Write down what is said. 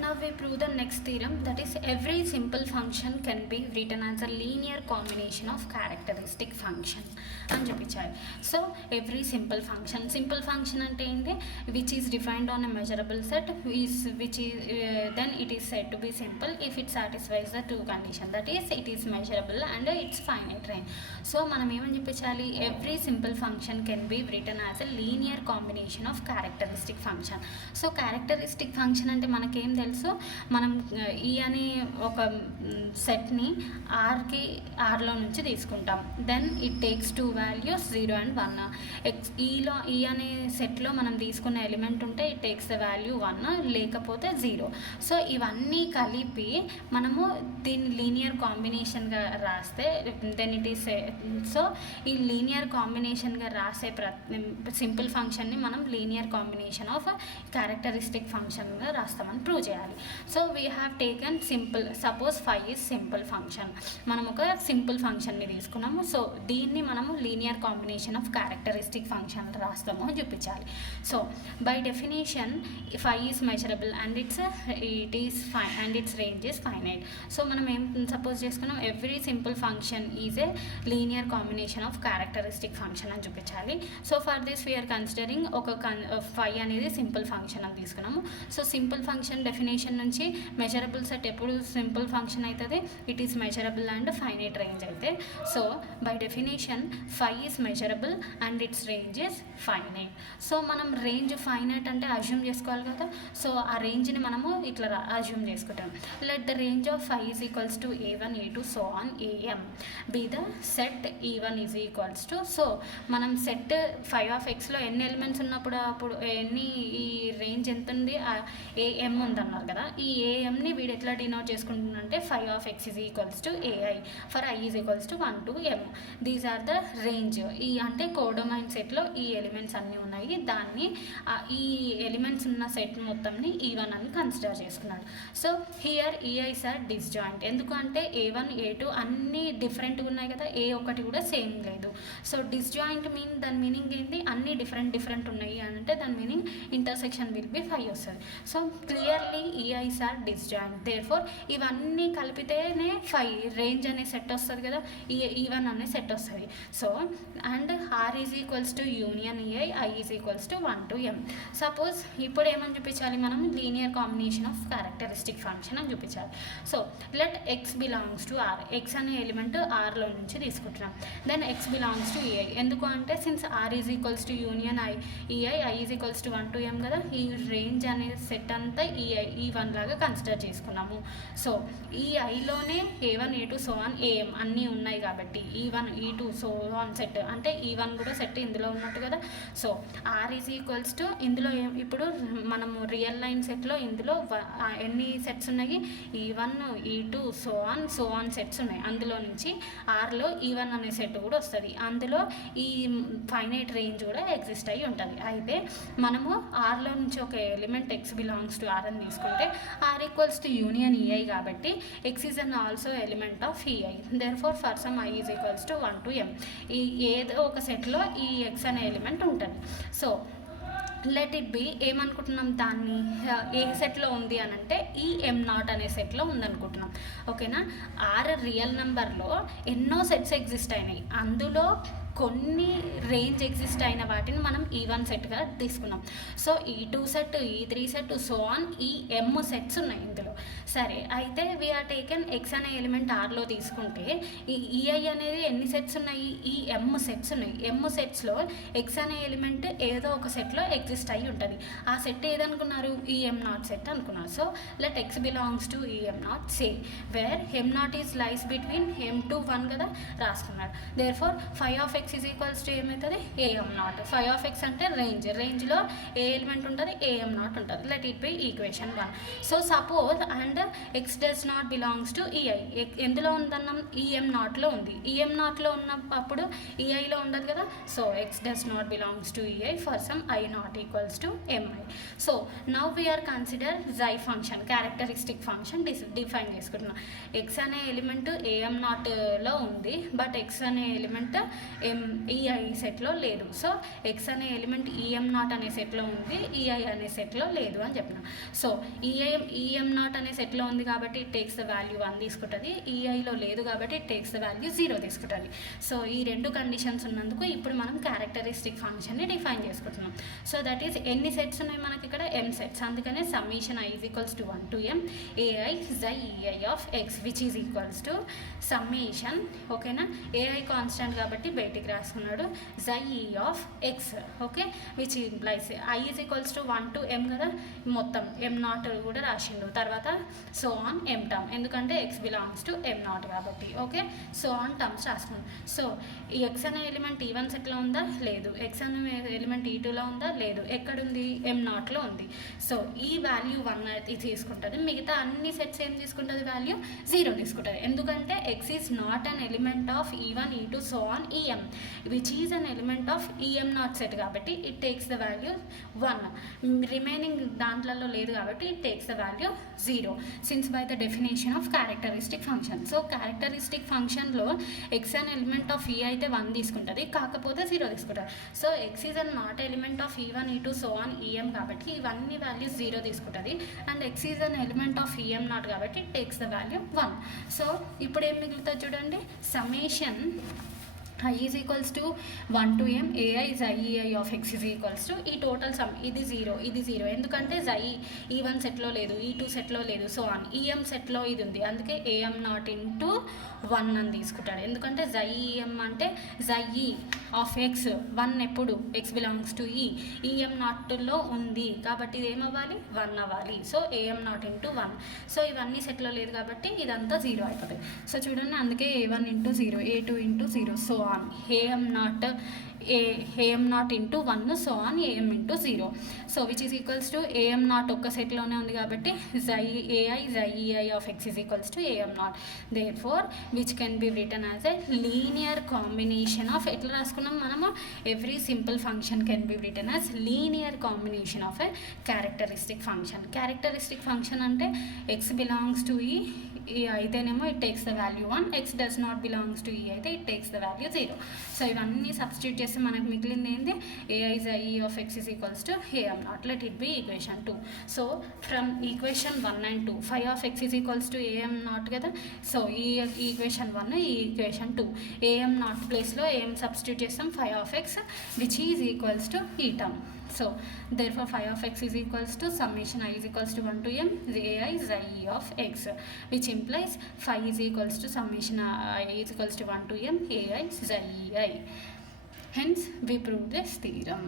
Now we prove the next theorem, that is every simple function can be written as a linear combination of characteristic function అని చూపించాలి. So every simple function అంటే ఏంటి, which is defined on a measurable set which E then it is said to be simple if it satisfies the two condition, that is it is measurable and it's finite range. So మనం ఏమని చూపించాలి, every simple function can be written as a linear combination of characteristic function. So characteristic function అంటే మనకేం తెలుసు, మనం ఈ అనే ఒక సెట్ని ఆర్లో నుంచి తీసుకుంటాం. Then it takes two values 0 and 1. ఈ అనే సెట్లో మనం తీసుకున్న ఎలిమెంట్ ఉంటే ఇట్ టేక్స్ ద వాల్యూ 1 లేకపోతే 0. సో ఇవన్నీ కలిపి మనము దీన్ని లీనియర్ కాంబినేషన్గా రాస్తే దెన్ ఇట్ ఈస్. సో ఈ లీనియర్ కాంబినేషన్గా రాసే సింపుల్ ఫంక్షన్ని మనం లీనియర్ కాంబినేషన్ ఆఫ్ క్యారెక్టరిస్టిక్ ఫంక్షన్గా రాస్తామని ప్రూవ్ చేయాలి. So we have taken simple, suppose 5 is simple function. మనం ఒక సింపుల్ ఫంక్షన్ని తీసుకున్నాము. సో దీన్ని మనము linear combination of characteristic function రాస్తాము అని చూపించాలి. So by definition 5 is measurable and its range is finite. So మనం ఏం సపోజ్ చేసుకున్నాం, every simple function is a linear combination of characteristic function అని చూపించాలి. So for this we are considering ఒక 5 అనేది సింపుల్ ఫంక్షన్ అని తీసుకున్నాము. సో సింపుల్ ఫంక్షన్ డెఫినేషన్ నుంచి మెజరబుల్ సెట్ ఎప్పుడు సింపుల్ ఫంక్షన్ అవుతుంది, it is measurable and finite range అయితే. So by definition 5 is measurable and its range is finite. So మనం range finite అంటే అజ్యూమ్ చేసుకోవాలి కదా. సో ఆ రేంజ్ని మనము ఇట్లా అజ్యూమ్ చేసుకుంటాం. Let the range of 5 is equals to A1 A2 so on AM be the set E1 is equals to. So మనం సెట్ 5 ఎన్ని ఎలిమెంట్స్ ఉన్నప్పుడు అప్పుడు ఎన్ని ఈ రేంజ్ ఎంత ఉంది, AM ఉందన్నారు కదా. ఈ ఏఎంని వీడు ఎట్లా డినోట్ చేసుకుంటుందంటే 5 is equals to AI for I is equals to 1 to M. These are the range. ఈ అంటే కోడొమైన్ సెట్లో ఈ ఎలిమెంట్స్ అన్నీ ఉన్నాయి, దాన్ని ఈ ఎలిమెంట్స్ ఉన్న సెట్ మొత్తంని E1 అని కన్సిడర్ చేసుకున్నాడు. So here EIs are disjoint. ఎందుకంటే A1 A2 అన్నీ డిఫరెంట్గా ఉన్నాయి కదా, ఏ ఒక్కటి కూడా సేమ్ లేదు. సో డిస్జాయింట్ దాని మీనింగ్ ఏంటి, అన్నీ డిఫరెంట్ ఉన్నాయి అని అంటే దాని మీనింగ్ ఇంటర్సెక్షన్ విల్ బి 5 వస్తుంది. So clearly EIs are disjoint. Therefore ఇవన్నీ కలిపితేనే 5 రేంజ్ అనే సెట్ వస్తుంది కదా, E1 అనే సెట్ వస్తుంది. So and R is equals to union EI, I is equals to 1 to M. Suppose ఇప్పుడు ఏమని చూపించాలి, మనం linear combination of characteristic function అని చూపించాలి. So let X belongs to R. X అనే ఎలిమెంట్ Rలో నుంచి తీసుకుంటున్నాం. Then X belongs to EI. ఎందుకు అంటే since R is equals to union EI, I is equals to 1 to M కదా, ఈ రేంజ్ అనే సెట్ అంతా E1 లాగా కన్సిడర్ చేసుకున్నాము. సో ఈ ఐలోనే A1 A2 so on AM అన్నీ ఉన్నాయి కాబట్టి E1 E2 so on set అంటే E1 కూడా సెట్ ఇందులో ఉన్నట్టు కదా. So R is equals to ఇందులో ఇప్పుడు మనము రియల్ లైన్ సెట్లో ఇందులో ఎన్ని సెట్స్ ఉన్నాయి, E1 E2 so on sets ఉన్నాయి. అందులో నుంచి Rలో E1 అనే సెట్ కూడా వస్తుంది, అందులో ఈ ఫైనైట్ రేంజ్ కూడా ఎగ్జిస్ట్ అయ్యి ఉంటుంది. అయితే మనము Rలో నుంచి ఒక element X belongs to R అని తీసుకుంటే R equals to union EI కాబట్టి X is an also element of EI. Therefore for some I is equals to 1 to M. ఈ ఏదో ఒక సెట్లో ఈ X అనే ఎలిమెంట్ ఉంటుంది. సో లెట్ ఇట్ బి ఏమనుకుంటున్నాం, దాన్ని ఏ సెట్లో ఉంది అని అంటే ఈ M0 అనే సెట్లో ఉందనుకుంటున్నాం. ఓకేనా. R రియల్ నెంబర్లో ఎన్నో సెట్స్ ఎగ్జిస్ట్ అయినాయి, అందులో కొన్ని రేంజ్ ఎగ్జిస్ట్ అయిన వాటిని మనం E1 సెట్గా తీసుకున్నాం. So E2 set, E3 set so on ఈ M సెట్స్ ఉన్నాయి ఇందులో. సరే, అయితే వీఆర్ టేకెన్ X అనే ఎలిమెంట్ Rలో తీసుకుంటే ఈ EI అనేది ఎన్ని సెట్స్ ఉన్నాయి, ఈ M సెట్స్ ఉన్నాయి. M సెట్స్లో X అనే ఎలిమెంట్ ఏదో ఒక సెట్లో ఎగ్జిస్ట్ అయ్యి ఉంటుంది. ఆ సెట్ ఏదనుకున్నారు, ఈ M0 సెట్ అనుకున్నారు. So let X belongs to ఈ M0 say where M0 is lies between M2 1 కదా రాసుకున్నాడు. దేర్ఫోర్ 5 ఈజ్ ఈక్వల్స్ టు ఏమవుతుంది, AM0. 5 అంటే రేంజ్లో ఏ ఎలిమెంట్ ఉంటుంది, AM0 ఉంటుంది. Let it by equation 1. So suppose and X does not belongs to EI. ఎందులో ఉందన్నాం, EM0లో ఉంది. EM0లో ఉన్నప్పుడు EIలో ఉండదు కదా. So X does not belongs to EI for some I not equals to MI. So now we are consider xi function, characteristic function define చేసుకుంటున్నాం. X అనే element AM0లో ఉంది, బట్ X అనే ఎలిమెంట్ ఈఐ సెట్లో లేదు. సో ఎక్స్ అనే element E M not అనే సెట్లో ఉంది, ఈఐ అనే సెట్లో లేదు అని చెప్పిన. సో ఈఎం నాట్ అనే సెట్లో ఉంది కాబట్టి ఇట్ టేక్స్ ద వాల్యూ 1 తీసుకుంటుంది, ఈఐలో లేదు కాబట్టి ఇట్ టేక్స్ ద వాల్యూ 0 తీసుకుంటుంది. సో ఈ రెండు కండిషన్స్ ఉన్నందుకు ఇప్పుడు మనం క్యారెక్టరిస్టిక్ ఫంక్షన్ని డిఫైన్ చేసుకుంటున్నాం. సో దట్ ఈస్ ఎన్ని సెట్స్ ఉన్నాయి మనకి ఇక్కడ m సెట్స్, అందుకనే summation i is equals to 1 to m ai xi ei of x which is equals to summation, ఓకేనా, ai కాన్స్టెంట్ కాబట్టి బయటికి రాసుకున్నాడు, xi e of x, okay, which implies i is equals to 1 to m కదా, మొత్తం m not కూడా రాసిండు, తర్వాత so on m term, ఎందుకంటే x belongs to m not కాబట్టి, ఓకే, సో ఆన్ టర్మ్స్ రాసుకున్నాం. సో ఈ x అనే ఎలిమెంట్ e1 సెట్లో ఉందా, లేదు, x అనే ఎలిమెంట్ e2లో ఉందా, లేదు, ఎక్కడుంది, m నాట్లో ఉంది. సో ఈ వాల్యూ 1 ఇది తీసుకుంటుంది, మిగతా అన్ని సెట్స్ ఏం తీసుకుంటుంది, వాల్యూ 0 తీసుకుంటుంది, ఎందుకంటే x is not an element of e1 e2 so on em which is an element of em not set కాబట్టి it takes the value 1, remaining దాంట్లలో లేదు కాబట్టి it takes the value 0 since by the definition of characteristic function. So characteristic ఫంక్షన్లో x an element of e అయితే 1 తీసుకుంటుంది, కాకపోతే 0 తీసుకుంటుంది. So x is an not element of e1 e2 so on em కాబట్టి ఇవన్నీ వాల్యూస్ 0 తీసుకుంటుంది, and x is an element of em not కాబట్టి it takes the value 1. So ఇప్పుడు ఏం మిగులుతుంది చూడండి, summation i is equals to 1 to m ai xi ei of x is equals to ఈ total sum, ఇది 0 ఇది 0, ఎందుకంటే xi e1 సెట్లో లేదు, e2 సెట్లో లేదు, సో ఆన్ em సెట్లో ఇది ఉంది, అందుకే am నాట్ ఇంటూ 1 అని తీసుకుంటాడు, ఎందుకంటే xi em అంటే xi ఆఫ్ x 1 ఎప్పుడు x బిలాంగ్స్ టు em నాట్లో ఉంది కాబట్టి ఇది ఏమవ్వాలి, 1 అవ్వాలి. So am not into 1, so ఇవన్నీ సెట్లో లేదు కాబట్టి ఇదంతా 0 అయిపోతుంది. సో చూడండి, అందుకే a1 into 0, a2 into 0, so on am not into 1 so on am into 0, so which is equals to am not ఒక్క సెట్లోనే ఉంది కాబట్టి xi ei of x is equals to am not, there which can be written as a linear combination of, ఎట్లా రాసుకున్నాం మనము, every simple function can be written as linear combination of a characteristic function. Characteristic function అంటే x belongs to e అయితేనేమో it takes the value 1, x does not belongs to e అయితే it takes the value 0. So ఇవన్నీ substitute చేస్తే మనకు మిగిలింది ఏంటి, ai xi of x is equals to am not, let it be equation 2. So from equation 1 and 2 phi of x is equals to am not కదా, so ఈ equation 1 ఈ equation 2 am not ప్లేస్లో am substitute చేస్తాం, phi of x which is equals to ఈ term. So therefore phi of x is equals to summation I is equals to 1 to m ai xi of x, which implies phi is equals to summation I is equals to 1 to m ai xi. Hence we prove this theorem.